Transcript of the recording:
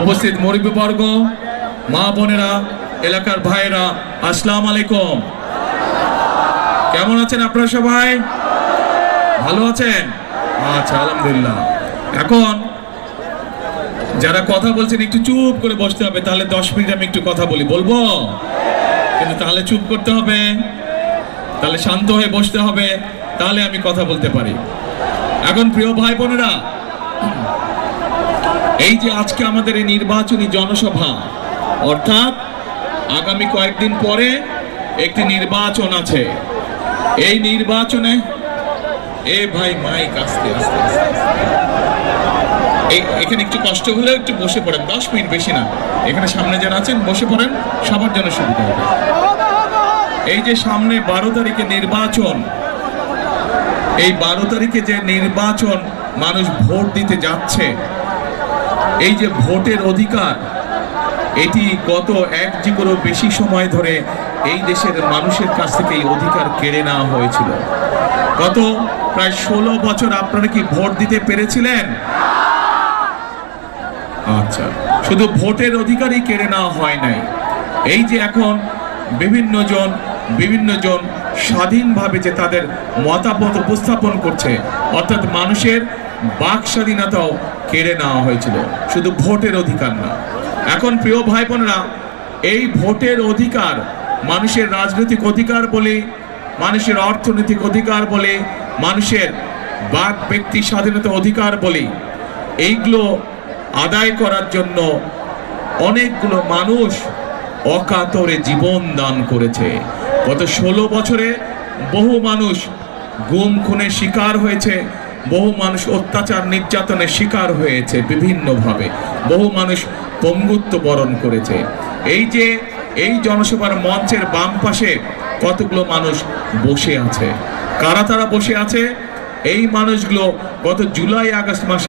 উপস্থিত মুরব্বীবর্গ, মা বোনেরা, এলাকার ভাইয়েরা, আসসালামু আলাইকুম। কেমন আছেন আপনারা? সবাই ভালো আছেন? আচ্ছা, আলহামদুলিল্লাহ। এখন যারা কথা বলছেন একটু চুপ করে বসতে হবে, তাহলে 10 মিনিট আমি একটু কথা বলবো, কিন্তু তাহলে চুপ করতে হবে, তাহলে শান্ত হয়ে বসতে হবে, তাহলে আমি কথা বলতে পারি। এখন প্রিয় ভাই বোনেরা, এই যে আজকে আমাদের এই নির্বাচনী জনসভা, অর্থাৎ আগামী কয়েকদিন পরে একটি নির্বাচন আছে। এই নির্বাচনে ভাই মাইক আস্তে আস্তে এখানে একটু কষ্ট হলেও একটু বসে পড়েন, 10 মিনিট, বেশি না। এখানে সামনে যারা আছেন বসে পড়েন, সবার জন্য সুবিধা হবে। এই যে সামনে 12 তারিখে নির্বাচন, এই 12 তারিখে যে নির্বাচন, মানুষ ভোট দিতে যাচ্ছে, এই যে ভোটের অধিকার, এটি গত 1 যুগেরও বেশি সময় ধরে এই দেশের মানুষের কাছ থেকে এই অধিকার কেড়ে নেওয়া হয়েছিল। গত প্রায় 16 বছর আপনারা কি ভোট দিতে পেরেছিলেন? আচ্ছা, শুধু ভোটের অধিকারই কেড়ে নেওয়া হয় নাই। এই যে এখন বিভিন্ন জন স্বাধীনভাবে যে তাদের মতামত উপস্থাপন করছে, অর্থাৎ মানুষের বাক স্বাধীনতাও কেড়ে নেওয়া হয়েছিল, শুধু ভোটের অধিকার না। এখন প্রিয় ভাই বোনেরা, এই ভোটের অধিকার, মানুষের রাজনৈতিক অধিকার বলে, মানুষের অর্থনৈতিক অধিকার বলে, মানুষের বাক ব্যক্তি স্বাধীনতা অধিকার বলে, এইগুলো আদায় করার জন্য অনেকগুলো মানুষ অকাতরে জীবন দান করেছে। গত 16 বছরে বহু মানুষ গুম খুনের শিকার হয়েছে, বহু মানুষ অত্যাচার নির্যাতনের শিকার হয়েছে বিভিন্নভাবে, বহু মানুষ পঙ্গুত্ব বরণ করেছে। এই যে এই জনসভার মঞ্চের বাম পাশে কতগুলো মানুষ বসে আছে, কারা তারা বসে আছে? এই মানুষগুলো গত জুলাই আগস্ট মাসে